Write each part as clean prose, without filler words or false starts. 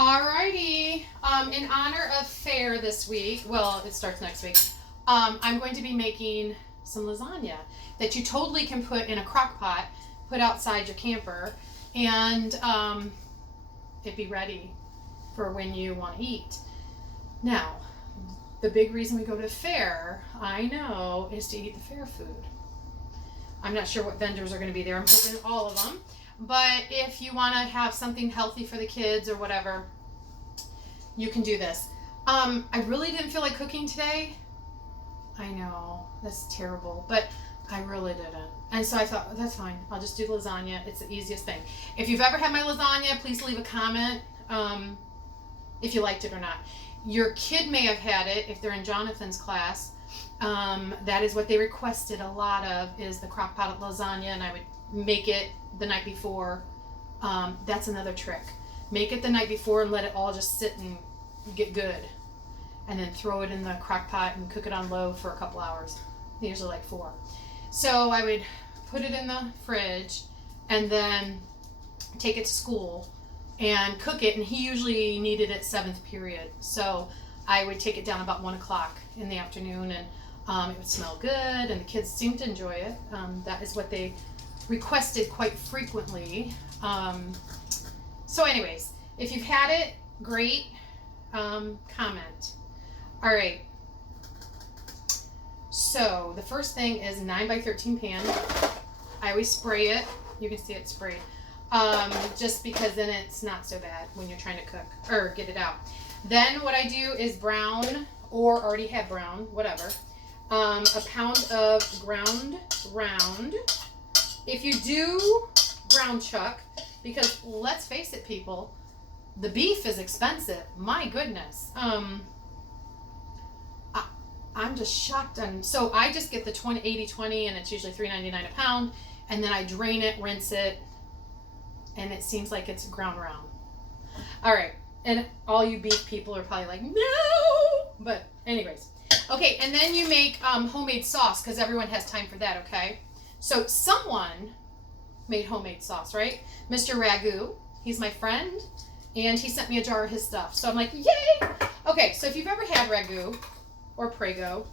Alrighty. In honor of fair this week, well, it starts next week, I'm going to be making some lasagna that you totally can put in a crock pot, put outside your camper, and it'd be ready for when you want to eat. Now, the big reason we go to fair, I know, is to eat the fair food. I'm not sure what vendors are going to be there. I'm hoping all of them. But if you want to have something healthy for the kids or whatever, you can do this. I really didn't feel like cooking today. I know, that's terrible, but I really didn't. And so I thought, that's fine. I'll just do lasagna. It's the easiest thing. If you've ever had my lasagna, please leave a comment if you liked it or not. Your kid may have had it if they're in Jonathan's class. That is what they requested a lot of, is the Crockpot Lasagna, and I would make it the night before. That's another trick. Make it the night before and let it all just sit and get good. And then throw it in the crock pot and cook it on low for a couple hours. Usually like 4. So I would put it in the fridge and then take it to school and cook it. And he usually needed it 7th period. So I would take it down about 1 o'clock in the afternoon, and it would smell good and the kids seemed to enjoy it. That is what they requested quite frequently. So anyways, if you've had it, great. Comment. All right. So the first thing is a 9x13 pan. I always spray it. You can see it sprayed. Just because then it's not so bad when you're trying to cook or get it out. Then what I do is brown, or already have brown, whatever. A pound of ground round. If you do ground chuck, because let's face it, people, the beef is expensive. My goodness. I'm just shocked. So I just get the 80/20, and it's usually $3.99 a pound, and then I drain it, rinse it, and it seems like it's ground round. All right, and all you beef people are probably like, no, but anyways. Okay, and then you make homemade sauce, because everyone has time for that, okay? So someone made homemade sauce, right? Mr. Ragu, he's my friend, and he sent me a jar of his stuff. So I'm like, yay! Okay, so if you've ever had Ragu or Prego,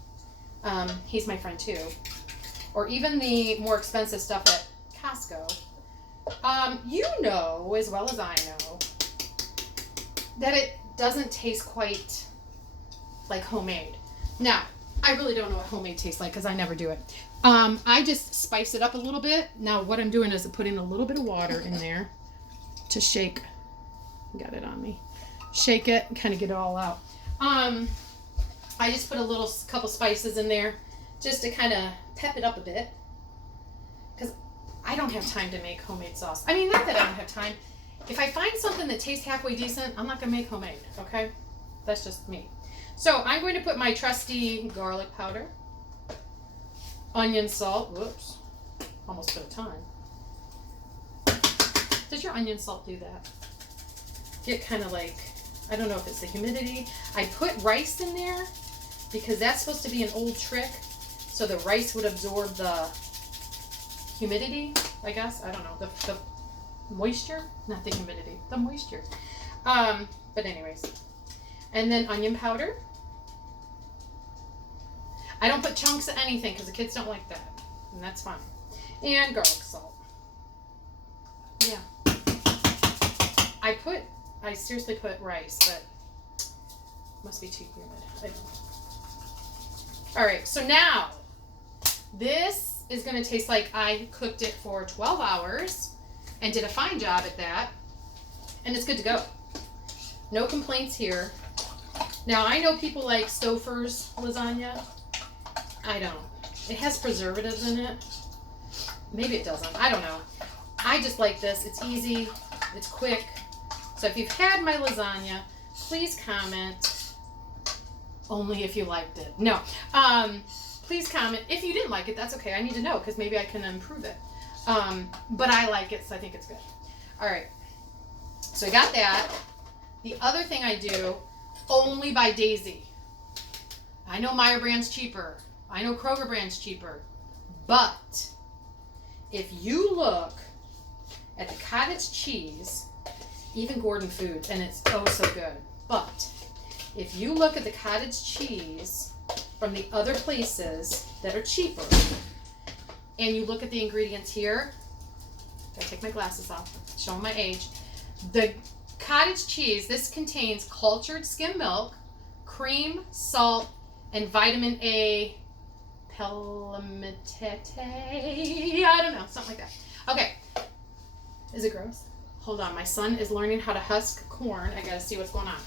he's my friend too, or even the more expensive stuff at Costco, you know as well as I know that it doesn't taste quite like homemade. Now, I really don't know what homemade tastes like because I never do it. I just spice it up a little bit. Now what I'm doing is putting a little bit of water in there to shake. Got it on me. Shake it and kind of get it all out. I just put a couple spices in there just to kind of pep it up a bit, because I don't have time to make homemade sauce. I mean, not that I don't have time. If I find something that tastes halfway decent, I'm not going to make homemade, okay? That's just me. So I'm going to put my trusty garlic powder, onion salt. Whoops, almost put a ton. Does your onion salt do that? Get kind of like, I don't know if it's the humidity. I put rice in there because that's supposed to be an old trick, so the rice would absorb the humidity, I guess. I don't know, the moisture, not the humidity, the moisture. But anyways, and then onion powder. I don't put chunks of anything because the kids don't like that, and that's fine. And garlic salt. Yeah. I seriously put rice, but must be too humid. I don't know. All right, so now this is going to taste like I cooked it for 12 hours and did a fine job at that, and it's good to go. No complaints here. Now, I know people like Stouffer's lasagna. I don't. It has preservatives in it. Maybe it doesn't. I don't know. I just like this. It's easy. It's quick. So if you've had my lasagna, please comment. Only if you liked it. No. Please comment. If you didn't like it, that's okay. I need to know because maybe I can improve it. But I like it, so I think it's good. All right. So I got that. The other thing I do, only by Daisy. I know Meyer brand's cheaper. I know Kroger brand's cheaper. But if you look at the cottage cheese, even Gordon Foods, and it's oh so good. But if you look at the cottage cheese from the other places that are cheaper, and you look at the ingredients here, gotta take my glasses off, showing my age. The cottage cheese, this contains cultured skim milk, cream, salt, and vitamin A palmitate. I don't know, something like that. Okay. Is it gross? Hold on, my son is learning how to husk corn. I gotta see what's going on.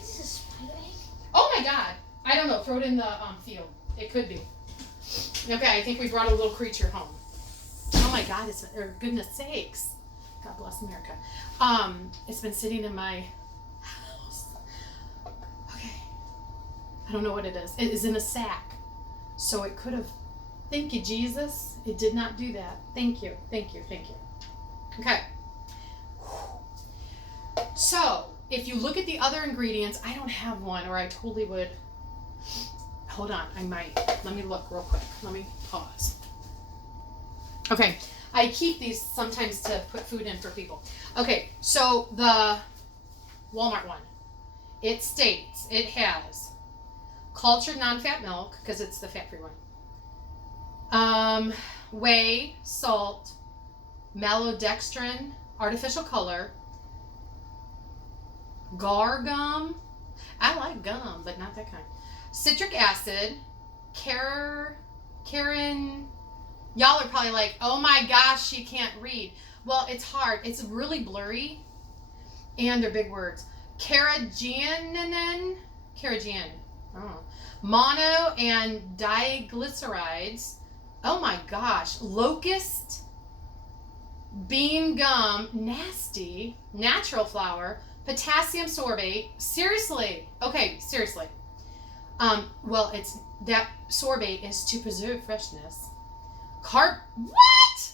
Is this a spider egg? Oh my God. I don't know. Throw it in the field. It could be. Okay, I think we brought a little creature home. Oh my God, goodness sakes. God bless America. It's been sitting in my house. Okay. I don't know what it is. It is in a sack. So it could have, thank you, Jesus. It did not do that. Thank you, thank you, thank you. Okay. So, if you look at the other ingredients, I don't have one, or I totally would. Hold on, I might. Let me look real quick. Let me pause. Okay, I keep these sometimes to put food in for people. Okay, so the Walmart one, it states it has cultured non-fat milk, because it's the fat-free one. Whey, salt, maltodextrin, artificial color, gar gum. I like gum, but not that kind. Citric acid, Karen. Y'all are probably like, oh my gosh, she can't read. Well, it's hard. It's really blurry, and they're big words. Carrageenan. Oh. Mono and diglycerides. Oh my gosh. Locust, bean gum, nasty, natural flour, potassium sorbate. Seriously. Okay, seriously. Well, it's that sorbate is to preserve freshness. What?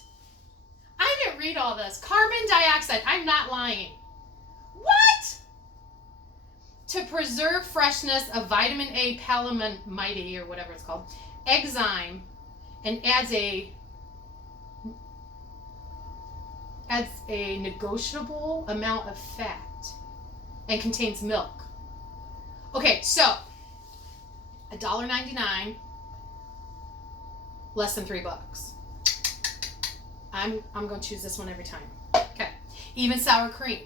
I didn't read all this. Carbon dioxide. I'm not lying. What? To preserve freshness of vitamin A palmitate, or whatever it's called, enzyme, and adds a negotiable amount of fat, and contains milk. Okay, so $1.99, less than $3. I'm going to choose this one every time. Okay, even sour cream.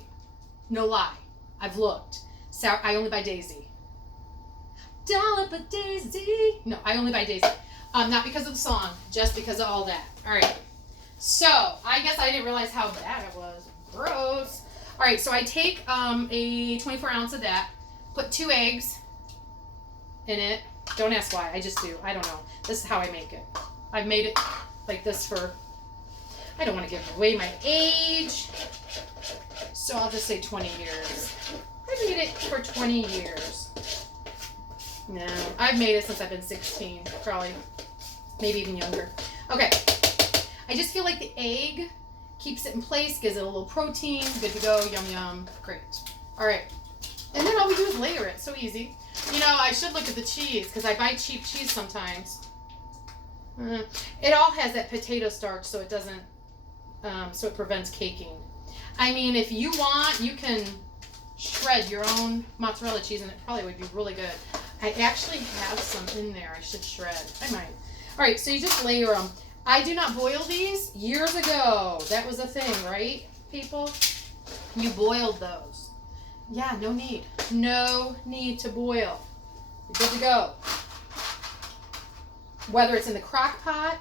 No lie, I've looked. I only buy Daisy. Dollop a Daisy. No, I only buy Daisy. Not because of the song, just because of all that. All right. So I guess I didn't realize how bad it was. Gross. All right. So I take a 24 ounce of that. Put 2 eggs in it. Don't ask why. I just do. I don't know. This is how I make it. I've made it like this for. I don't want to give away my age. So I'll just say 20 years. I've made it for 20 years. No, I've made it since I've been 16, probably, maybe even younger. Okay, I just feel like the egg keeps it in place, gives it a little protein, good to go, yum yum, great. All right, and then all we do is layer it, so easy. You know, I should look at the cheese, because I buy cheap cheese sometimes. It all has that potato starch, so it doesn't, so it prevents caking. I mean, if you want, you can shred your own mozzarella cheese, and it probably would be really good. I actually have some in there. I should shred. I might. All right, so you just layer them. I do not boil these. Years ago, that was a thing, right, people? You boiled those. Yeah, no need. No need to boil. You're good to go. Whether it's in the crock pot,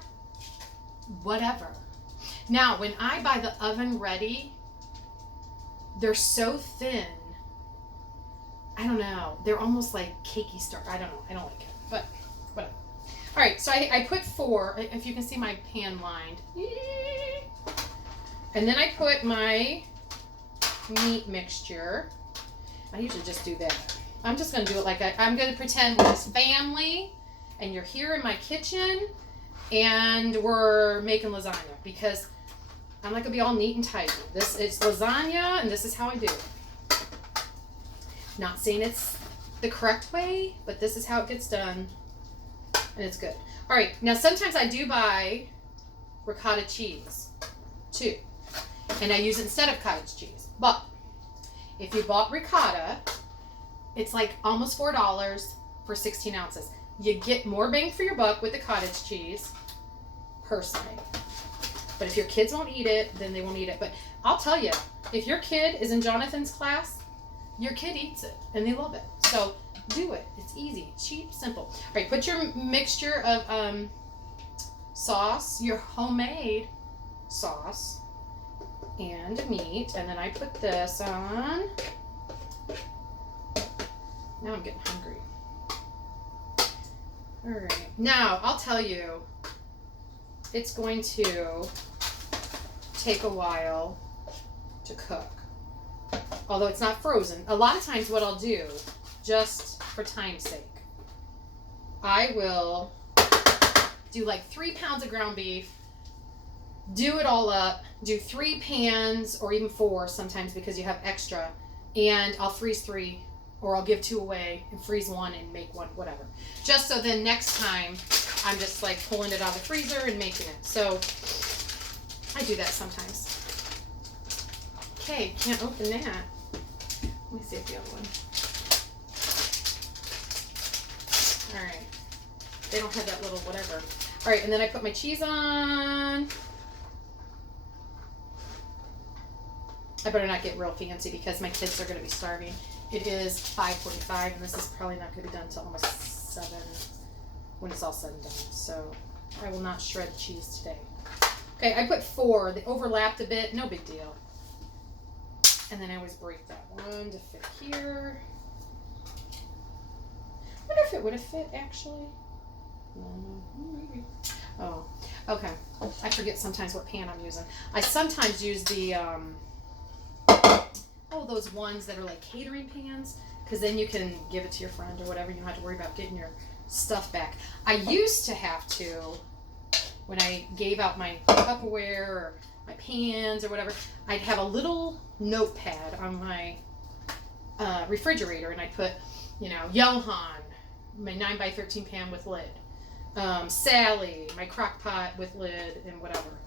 whatever. Now, when I buy the oven ready, they're so thin. I don't know. They're almost like cakey starch. I don't know. I don't like it. But whatever. All right. So I put 4. If you can see my pan lined. And then I put my meat mixture. I usually just do that. I'm just going to do it like I'm going to pretend we're just family. And you're here in my kitchen. And we're making lasagna. Because I'm not going to be all neat and tidy. This is lasagna. And this is how I do it. Not saying it's the correct way, but this is how it gets done, and it's good. All right, now sometimes I do buy ricotta cheese, too, and I use it instead of cottage cheese, but if you bought ricotta, it's like almost $4 for 16 ounces. You get more bang for your buck with the cottage cheese, personally. But if your kids won't eat it, then they won't eat it. But I'll tell you, if your kid is in Jonathan's class, your kid eats it and they love it. So do it. It's easy, cheap, simple. All right, put your mixture of sauce, your homemade sauce, and meat, and then I put this on. Now I'm getting hungry. All right, now I'll tell you, it's going to take a while to cook. Although it's not frozen. A lot of times what I'll do, just for time's sake, I will do like 3 pounds of ground beef, do it all up, do 3 pans or even 4 sometimes because you have extra, and I'll freeze 3 or I'll give 2 away and freeze 1 and make 1, whatever. Just so then next time I'm just like pulling it out of the freezer and making it. So I do that sometimes. Okay, can't open that. Let me see if the other one. All right. They don't have that little whatever. All right, and then I put my cheese on. I better not get real fancy because my kids are going to be starving. It is 5:45, and this is probably not going to be done until almost 7 when it's all said and done. So I will not shred cheese today. Okay, I put 4. They overlapped a bit. No big deal. And then I always break that one to fit here. I wonder if it would have fit, actually. Maybe. Oh, okay. I forget sometimes what pan I'm using. I sometimes use the, those ones that are like catering pans, because then you can give it to your friend or whatever. You don't have to worry about getting your stuff back. I used to have to, when I gave out my Tupperware or my pans or whatever, I'd have a little notepad on my refrigerator, and I put, Johan, my 9x13 pan with lid, Sally, my Crockpot with lid and whatever,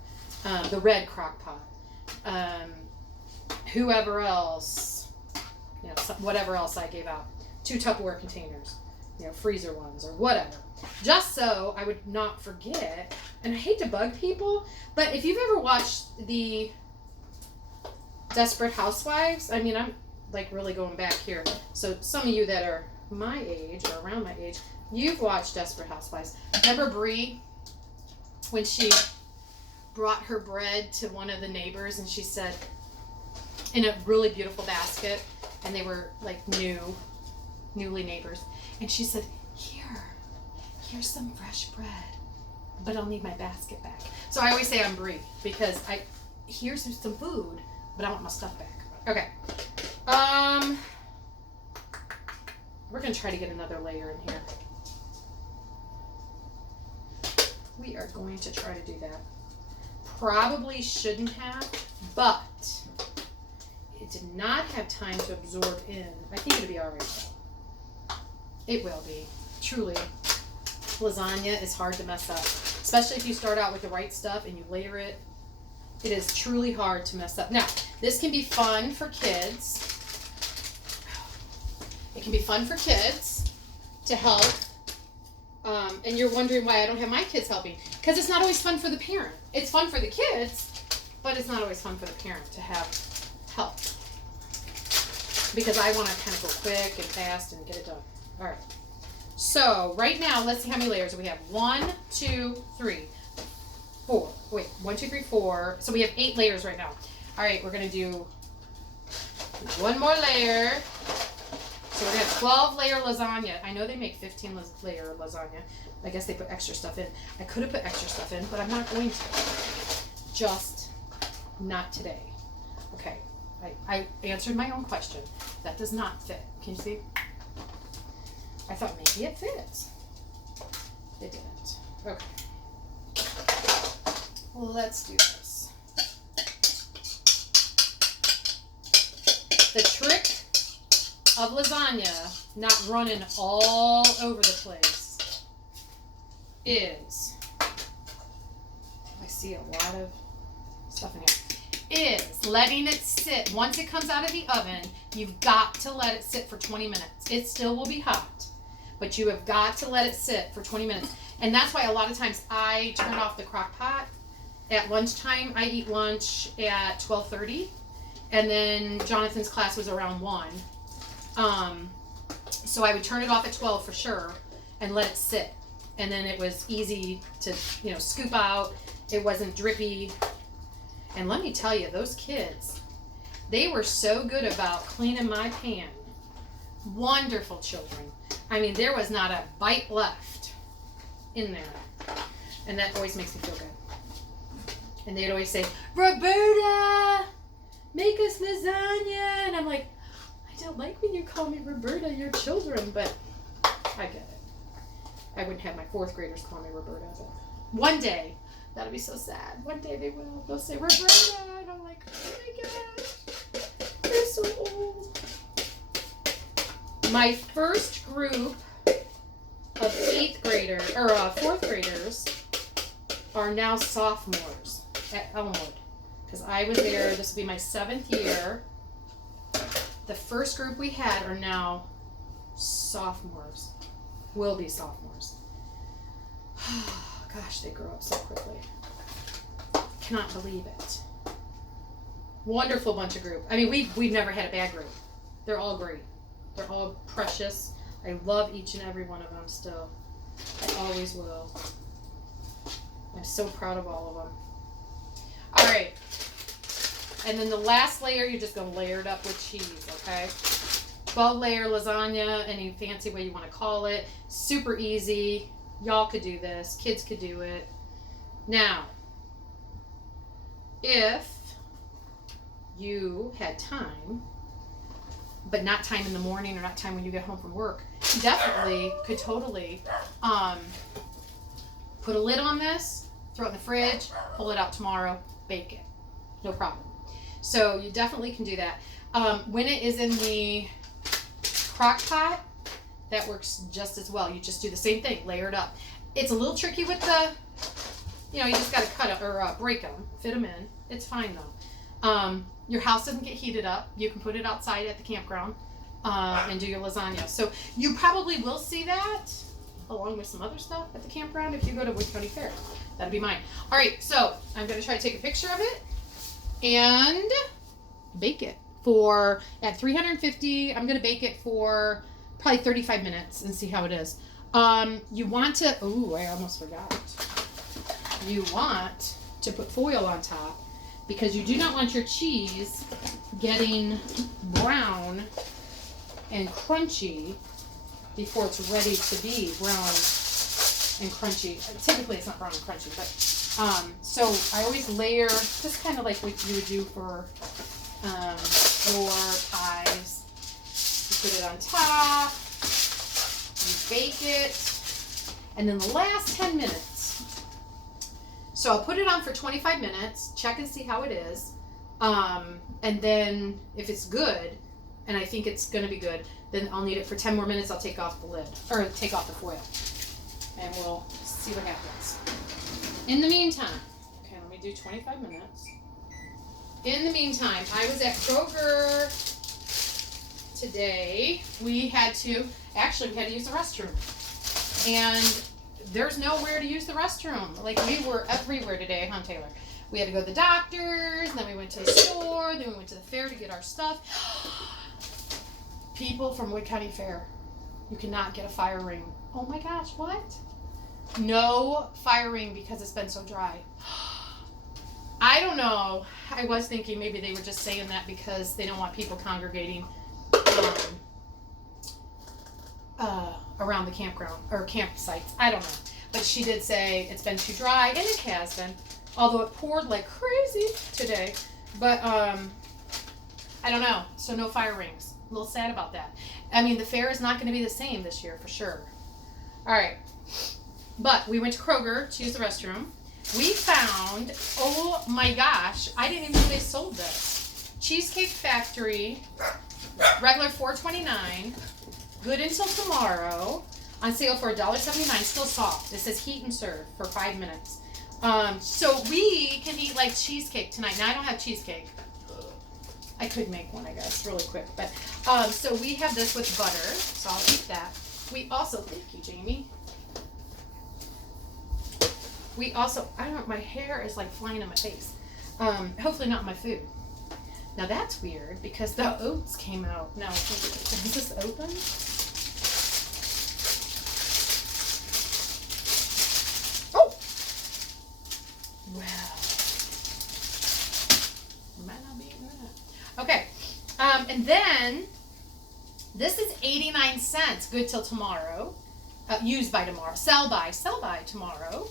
the red Crockpot, whoever else, whatever else I gave out, 2 Tupperware containers, freezer ones or whatever, just so I would not forget. And I hate to bug people, but if you've ever watched the Desperate Housewives, I mean, I'm like really going back here. So some of you that are my age or around my age, you've watched Desperate Housewives. Remember Bree, when she brought her bread to one of the neighbors and she said, in a really beautiful basket, and they were like newly neighbors, and she said, here's some fresh bread, but I'll need my basket back. So I always say I'm Brie, because here's some food, but I want my stuff back. Okay. We're gonna try to get another layer in here. We are going to try to do that. Probably shouldn't have, but it did not have time to absorb in. I think it'll be all right though. It will be. Truly. Lasagna is hard to mess up, especially if you start out with the right stuff and you layer it. It is truly hard to mess up. Now, this can be fun for kids. It can be fun for kids to help. And you're wondering why I don't have my kids helping. Because it's not always fun for the parent. It's fun for the kids, but it's not always fun for the parent to have help. Because I want to kind of go quick and fast and get it done. All right. So right now, let's see how many layers we have. 1, 2, 3, 4. Wait, 1, 2, 3, 4. So we have 8 layers right now. All right, we're gonna do 1 more layer. So we're gonna have 12 layer lasagna. I know they make 15 layer lasagna. I guess they put extra stuff in. I could have put extra stuff in, but I'm not going to. Just not today. Okay, I answered my own question. That does not fit. Can you see? I thought maybe it fits. It didn't. Okay. Well, let's do this. The trick of lasagna, not running all over the place, is, I see a lot of stuff in here, is letting it sit. Once it comes out of the oven, You've got to let it sit for 20 minutes. It still will be hot, but you have got to let it sit for 20 minutes. And that's why a lot of times I turn off the crock pot at lunchtime. I eat lunch at 12:30, and then Jonathan's class was around 1. So I would turn it off at 12 for sure and let it sit. And then it was easy to, scoop out. It wasn't drippy. And let me tell you, those kids, they were so good about cleaning my pan. Wonderful children. I mean, there was not a bite left in there. And that always makes me feel good. And they'd always say, Roberta, make us lasagna. And I'm like, I don't like when you call me Roberta, you're children, but I get it. I wouldn't have my 4th graders call me Roberta, but one day, that'll be so sad. One day they will. They'll say, Roberta, and I'm like, oh my gosh, they're so old. My first group of 4th graders are now sophomores at Elmwood. Because I was there, this will be my 7th year. The first group we had are now sophomores. Will be sophomores. Gosh, they grow up so quickly. Cannot believe it. Wonderful bunch of group. I mean, we've never had a bad group. They're all great. They're all precious. I love each and every one of them still. I always will. I'm so proud of all of them. All right. And then the last layer, you're just going to layer it up with cheese, okay? 12-layer lasagna, any fancy way you want to call it. Super easy. Y'all could do this. Kids could do it. Now, if you had time, but not time in the morning or not time when you get home from work, you definitely could totally put a lid on this, throw it in the fridge, pull it out tomorrow, bake it. No problem. So you definitely can do that. When it is in the crock pot, that works just as well. You just do the same thing, layer it up. It's a little tricky with the, you just got to cut it or break them, fit them in. It's fine though. Your house doesn't get heated up. You can put it outside at the campground and do your lasagna. So you probably will see that along with some other stuff at the campground if you go to Wood County Fair. That'd be mine. All right, so I'm going to try to take a picture of it and bake it at 350. I'm going to bake it for probably 35 minutes and see how it is. You want to, I almost forgot. You want to put foil on top because you do not want your cheese getting brown and crunchy before it's ready to be brown and crunchy. Typically it's not brown and crunchy, but so I always layer, just kind of like what you would do for your pies. You put it on top, you bake it, and then the last 10 minutes. So I'll put it on for 25 minutes, check and see how it is, and then if it's good, and I think it's going to be good, then I'll need it for 10 more minutes. I'll take off the lid, or take off the foil, and we'll see what happens. In the meantime, okay, let me do 25 minutes. In the meantime, I was at Kroger today. We had to use the restroom. And there's nowhere to use the restroom. Like, we were everywhere today, huh, Taylor? We had to go to the doctor's, then we went to the store, then we went to the fair to get our stuff. People from Wood County Fair, you cannot get a fire ring. Oh my gosh, what? No fire ring because it's been so dry. I don't know. I was thinking maybe they were just saying that because they don't want people congregating around the campground or campsites. I don't know. But she did say it's been too dry, and it has been. Although it poured like crazy today. But I don't know. So no fire rings. A little sad about that. I mean, the fair is not going to be the same this year for sure. All right. But we went to Kroger to use the restroom. We found, oh my gosh, I didn't even know they sold this. Cheesecake Factory, regular $4.29, good until tomorrow, on sale for $1.79, still soft. It says heat and serve for 5 minutes. So we can eat like cheesecake tonight. Now I don't have cheesecake. I could make one, I guess, really quick. But so we have this with butter, so I'll eat that. We also, thank you, Jamie. We also, I don't know, my hair is like flying in my face. Hopefully not my food. Now that's weird because the oats came out. Now, is this open? Oh! Well. Might not be eating that. Okay. And then, this is 89 cents. Good till tomorrow. Use by tomorrow. Sell by tomorrow.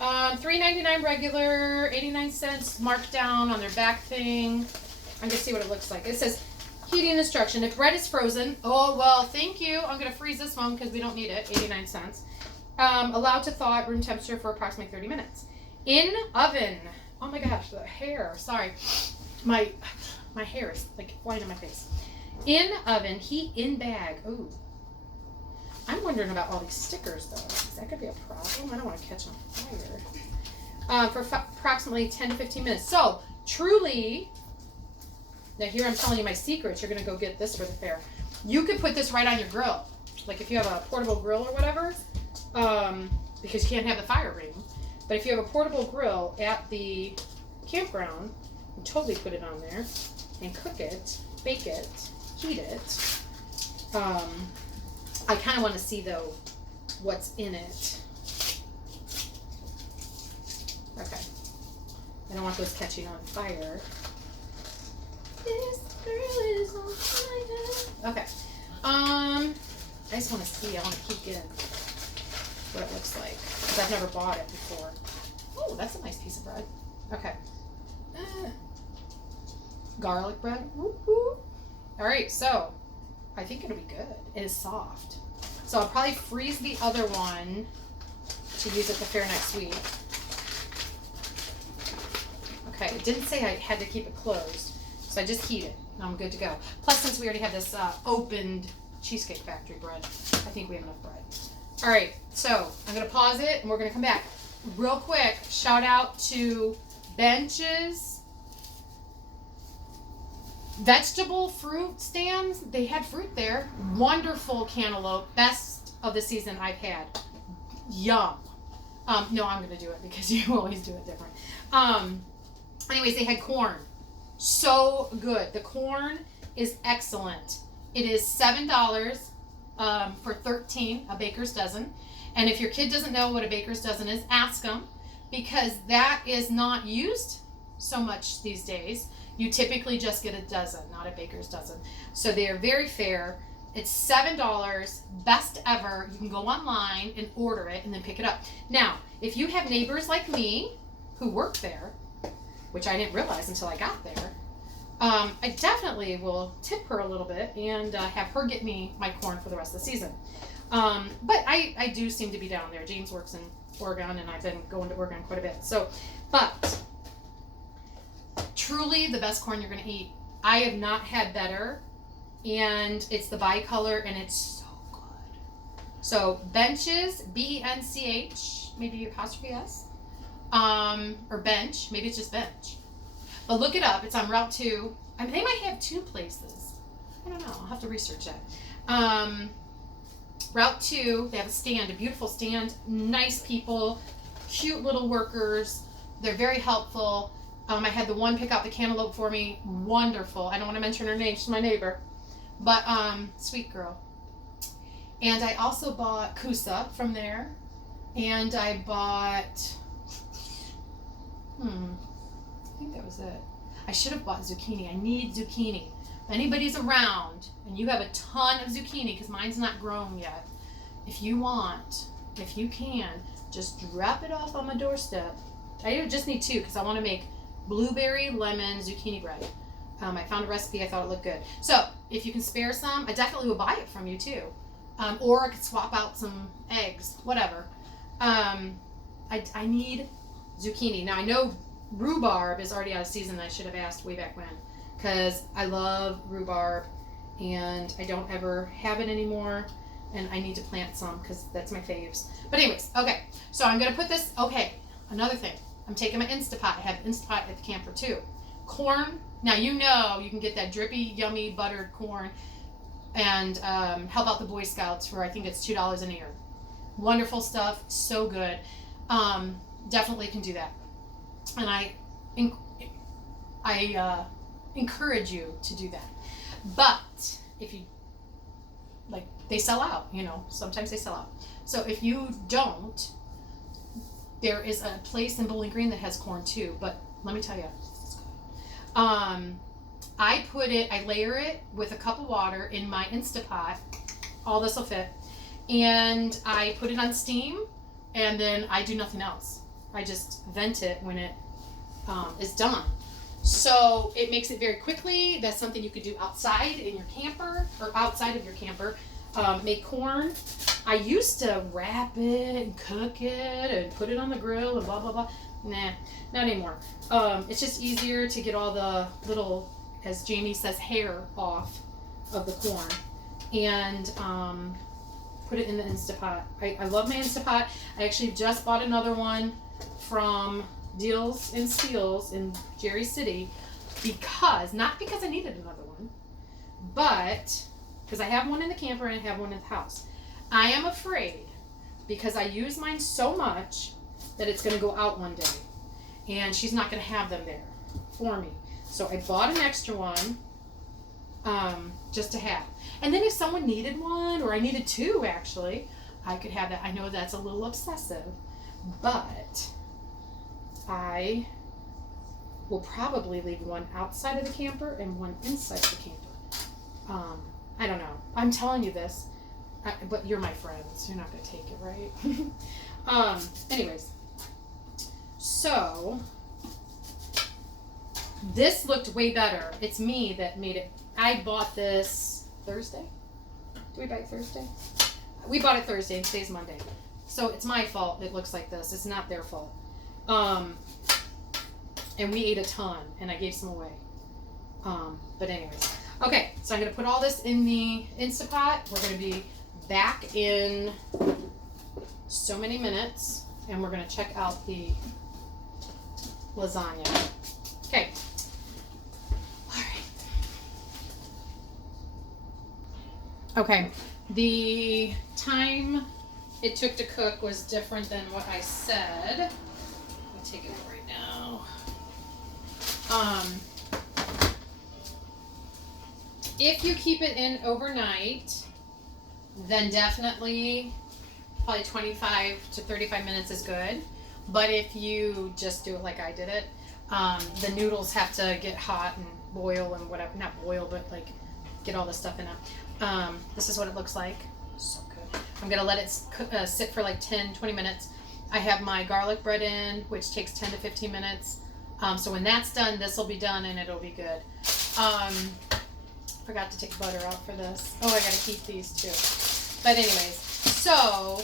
$3.99 regular, 89 cents marked down on their back thing. I'm gonna see what it looks like. It says heating instruction. If bread is frozen, oh well, thank you. I'm gonna freeze this one because we don't need it. 89 cents. Allowed to thaw at room temperature for approximately 30 minutes. In oven. Oh my gosh, the hair. Sorry, my hair is like flying in my face. In oven, heat in bag. Ooh. I'm wondering about all these stickers though. That could be a problem. I don't want to catch on fire. For approximately 10 to 15 minutes. So, truly, now here I'm telling you my secrets. You're going to go get this for the fair. You could put this right on your grill. Like if you have a portable grill or whatever, because you can't have the fire ring. But if you have a portable grill at the campground, you totally put it on there and cook it, bake it, heat it. I kind of want to see though what's in it. Okay. I don't want those catching on fire. This girl is on fire. Okay. I just want to see. I want to peek in what it looks like because I've never bought it before. Oh, that's a nice piece of bread. Okay. Garlic bread. Whoop, whoop. All right, so I think it'll be good. It is soft. So I'll probably freeze the other one to use at the fair next week. Okay, it didn't say I had to keep it closed, so I just heat it and I'm good to go. Plus, since we already have this opened Cheesecake Factory bread, I think we have enough bread. All right, so I'm gonna pause it and we're gonna come back. Real quick, shout out to Bench's vegetable fruit stands. They had fruit there. Wonderful cantaloupe. Best of the season I've had. Yum. No, I'm going to do it because you always do it different. Anyways, they had corn. So good. The corn is excellent. It is $7 for 13, a baker's dozen. And if your kid doesn't know what a baker's dozen is, ask them because that is not used so much these days. You typically just get a dozen, not a baker's dozen. So they are very fair. It's $7, best ever. You can go online and order it and then pick it up. Now, if you have neighbors like me who work there, which I didn't realize until I got there, I definitely will tip her a little bit and have her get me my corn for the rest of the season. But I do seem to be down there. James works in Oregon and I've been going to Oregon quite a bit. So, but truly the best corn you're going to eat. I have not had better, and it's the bicolor, and it's so good. So Bench's, B-E-N-C-H, maybe apostrophe S, or Bench, maybe it's just Bench. But look it up. It's on Route 2. I mean, they might have two places. I don't know. I'll have to research that. Route 2, they have a stand, a beautiful stand, nice people, cute little workers. They're very helpful. I had the one pick out the cantaloupe for me. Wonderful. I don't want to mention her name. She's my neighbor. But, sweet girl. And I also bought kusa from there. And I bought, I think that was it. I should have bought zucchini. I need zucchini. If anybody's around and you have a ton of zucchini, because mine's not grown yet, if you want, if you can, just drop it off on my doorstep. I just need two because I want to make blueberry lemon zucchini bread. I found a recipe. I thought it looked good. So if you can spare some, I definitely will buy it from you too. Or I could swap out some eggs, whatever. I need zucchini. Now I know rhubarb is already out of season. I should have asked way back when because I love rhubarb and I don't ever have it anymore. And I need to plant some because that's my faves. But anyways, okay. So I'm going to put this, okay, another thing. I'm taking my Instapot. I have Instapot at the camper too. Corn. Now you know you can get that drippy, yummy, buttered corn and help out the Boy Scouts for I think it's $2 an ear. Wonderful stuff, so good. Definitely can do that, and I encourage you to do that. But if you like, they sell out. You know, sometimes they sell out. So if you don't, there is a place in Bowling Green that has corn too. But let me tell you, I layer it with a cup of water in my Instapot. All this will fit. And I put it on steam, and then I do nothing else. I just vent it when it is done. So it makes it very quickly. That's something you could do outside in your camper, or outside of your camper. Make corn. I used to wrap it and cook it and put it on the grill and blah, blah, blah. Nah, not anymore. It's just easier to get all the little, as Jamie says, hair off of the corn. And put it in the Instapot. I love my Instapot. I actually just bought another one from Deals and Steals in Jerry City not because I needed another one, but because I have one in the camper and I have one in the house. I am afraid because I use mine so much that it's going to go out one day and she's not going to have them there for me. So I bought an extra one just to have. And then if someone needed one, or I needed two actually, I could have that. I know that's a little obsessive, but I will probably leave one outside of the camper and one inside the camper. I don't know. I'm telling you this, but you're my friends. You're not going to take it, right? Anyways, so this looked way better. It's me that made it. I bought this Thursday. Did we buy it Thursday? We bought it Thursday and today's Monday. So it's my fault it looks like this. It's not their fault. And we ate a ton and I gave some away. But anyways. Okay, so I'm going to put all this in the Instapot. We're going to be back in so many minutes and we're going to check out the lasagna. Okay. Okay, the time it took to cook was different than what I said. I'll take it right now. If you keep it in overnight, then definitely probably 25 to 35 minutes is good. But if you just do it like I did it, the noodles have to get hot and boil and whatever. Not boil, but like get all the stuff in it. This is what it looks like. So good. I'm going to let it sit for like 10-20 minutes. I have my garlic bread in, which takes 10 to 15 minutes. So when that's done, this will be done and it'll be good. Forgot to take butter out for this. Oh, I got to heat these too. But anyways, so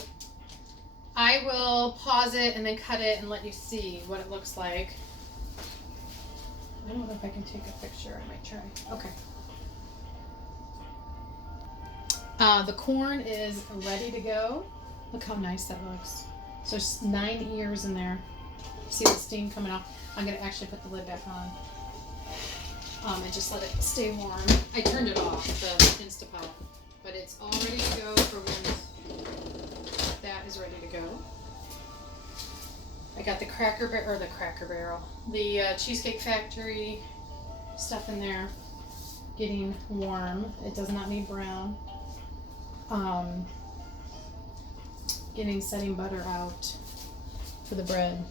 I will pause it and then cut it and let you see what it looks like. I don't know if I can take a picture. I might try. Okay. The corn is ready to go. Look how nice that looks. So there's 9 ears in there. See the steam coming off? I'm going to actually put the lid back on. And just let it stay warm. I turned it off, the Instapot. But it's all ready to go for when that is ready to go. I got the the Cheesecake Factory stuff in there getting warm. It does not need brown. Setting butter out for the bread.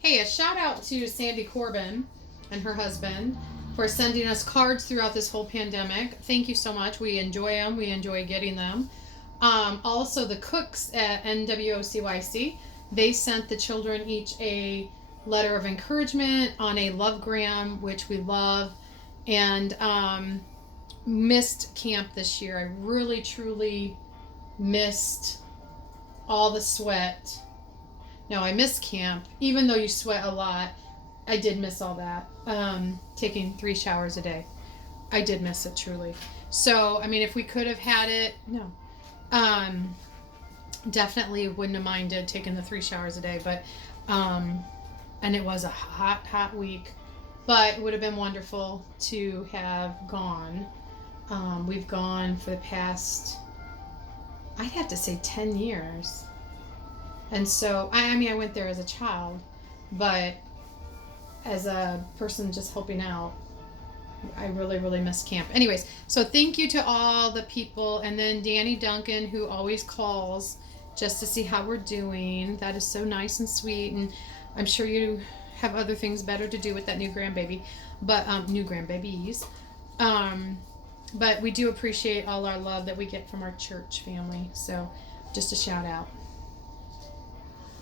Hey, a shout out to Sandy Corbin and her husband for sending us cards throughout this whole pandemic. Thank you so much. We enjoy them. We enjoy getting them. Also, the cooks at NWOCYC, they sent the children each a letter of encouragement on a lovegram, which we love. And missed camp this year. I really, truly missed all the sweat. No, I missed camp. Even though you sweat a lot, I did miss all that. Taking 3 showers a day. I did miss it, truly. So, I mean, if we could have had it, no. Definitely wouldn't have minded taking the 3 showers a day. But, and it was a hot, hot week. But it would have been wonderful to have gone. We've gone for the past, I'd have to say 10 years. And so, I mean, I went there as a child, but as a person just helping out, I really, really miss camp. Anyways, so thank you to all the people. And then Danny Duncan, who always calls just to see how we're doing. That is so nice and sweet. And I'm sure you have other things better to do with that new grandbaby, but new grandbabies. But we do appreciate all our love that we get from our church family. So just a shout out.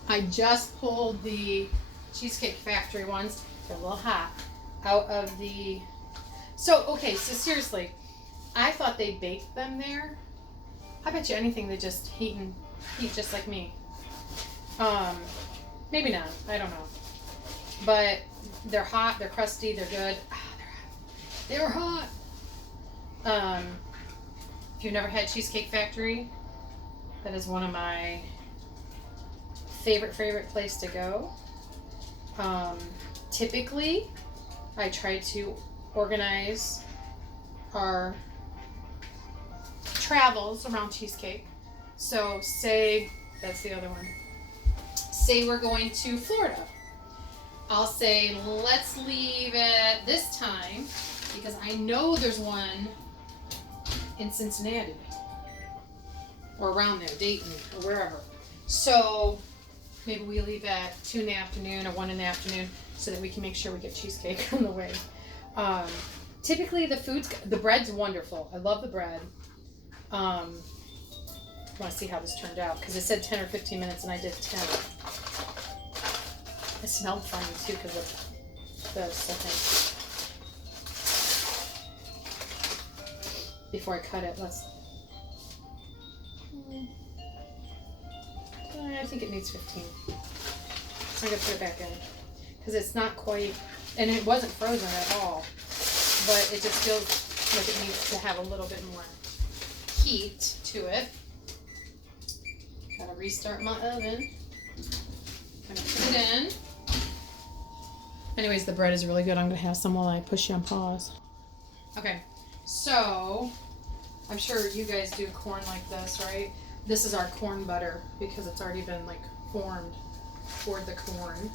I just pulled the Cheesecake Factory ones. They're a little hot. Out of the... So seriously, I thought they baked them there. I bet you anything they just heat just like me. Maybe not. I don't know. But they're hot, they're crusty, they're good. They're hot. If you've never had Cheesecake Factory, that is one of my favorite place to go. Typically, I try to organize our travels around cheesecake. So say, that's the other one. Say we're going to Florida. I'll say, let's leave at this time because I know there's one in Cincinnati or around there, Dayton or wherever. So maybe we leave at 2 in the afternoon or 1 in the afternoon so that we can make sure we get cheesecake on the way. Typically the bread's wonderful. I love the bread. I want to see how this turned out because it said 10 or 15 minutes and I did 10. It smelled funny too because of this, I think. Before I cut it, I think it needs 15. So I'm going to put it back in because it's not quite, and it wasn't frozen at all, but it just feels like it needs to have a little bit more heat to it. Gotta restart my oven. Gonna put it in. Anyways, the bread is really good. I'm gonna have some while I push you on pause. Okay, so I'm sure you guys do corn like this, right? This is our corn butter because it's already been like formed for the corn.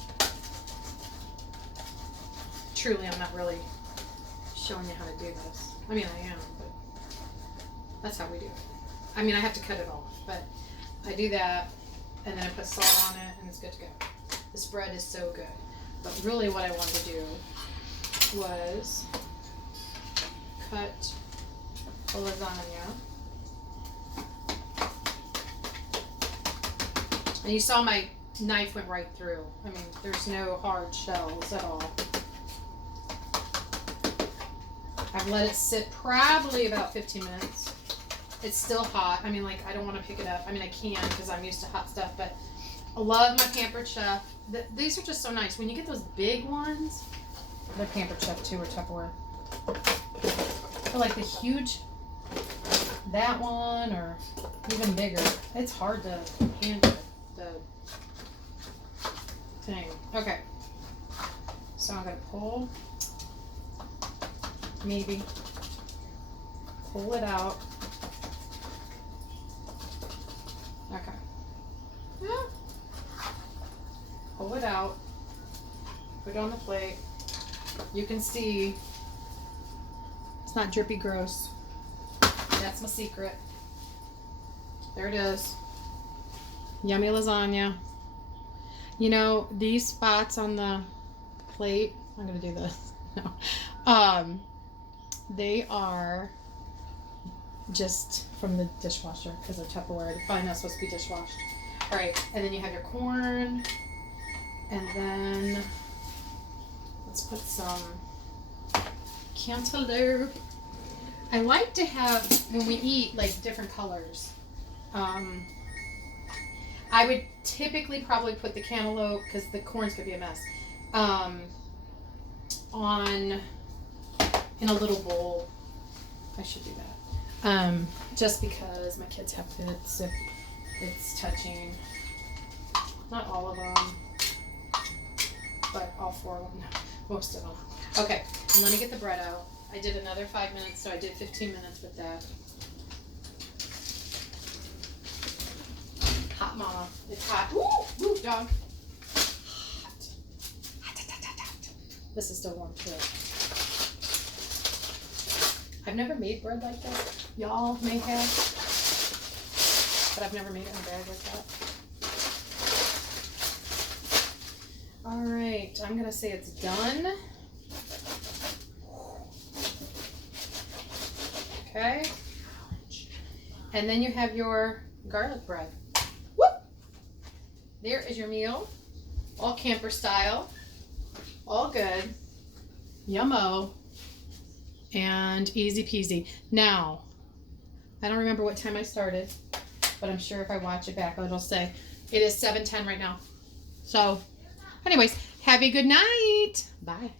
Truly, I'm not really showing you how to do this. I mean, I am, but that's how we do it. I mean, I have to cut it off, but I do that, and then I put salt on it, and it's good to go. This bread is so good. But really what I wanted to do was cut a lasagna. And you saw my knife went right through. I mean, there's no hard shells at all. I've let it sit probably about 15 minutes. It's still hot. I mean, like, I don't want to pick it up. I mean, I can because I'm used to hot stuff, but I love my Pampered Chef. These are just so nice. When you get those big ones, they're Pampered Chef too, or Tupperware. But like the huge, that one, or even bigger, it's hard to handle the thing. Okay. So I'm going to pull it out. Okay. Yeah. Pull it out. Put it on the plate. You can see it's not drippy gross. That's my secret. There it is. Yummy lasagna. You know, these spots on the plate, I'm going to do this. No. They are just from the dishwasher because they're Tupperware. They're probably not supposed to be dishwashed. All right, and then you have your corn, and then let's put some cantaloupe. I like to have, when we eat, like different colors. I would typically probably put the cantaloupe, because the corn's gonna be a mess, in a little bowl. I should do that. Just because my kids have fits if it's touching. Not all of them, but all 4 of them. No, most of them. Okay, and let me get the bread out. I did another 5 minutes, so I did 15 minutes with that. Hot mama. It's hot. Woo! Woo, dog. Hot. Hot, hot, hot, hot, hot. This is still warm too. I've never made bread like this. Y'all may have. But I've never made it in a bag like that. Alright, I'm going to say it's done. Okay. And then you have your garlic bread. Whoop! There is your meal. All camper style. All good. Yummo. And easy peasy. Now, I don't remember what time I started, but I'm sure if I watch it back, it'll say it is 7:10 right now. So, anyways, have a good night. Bye.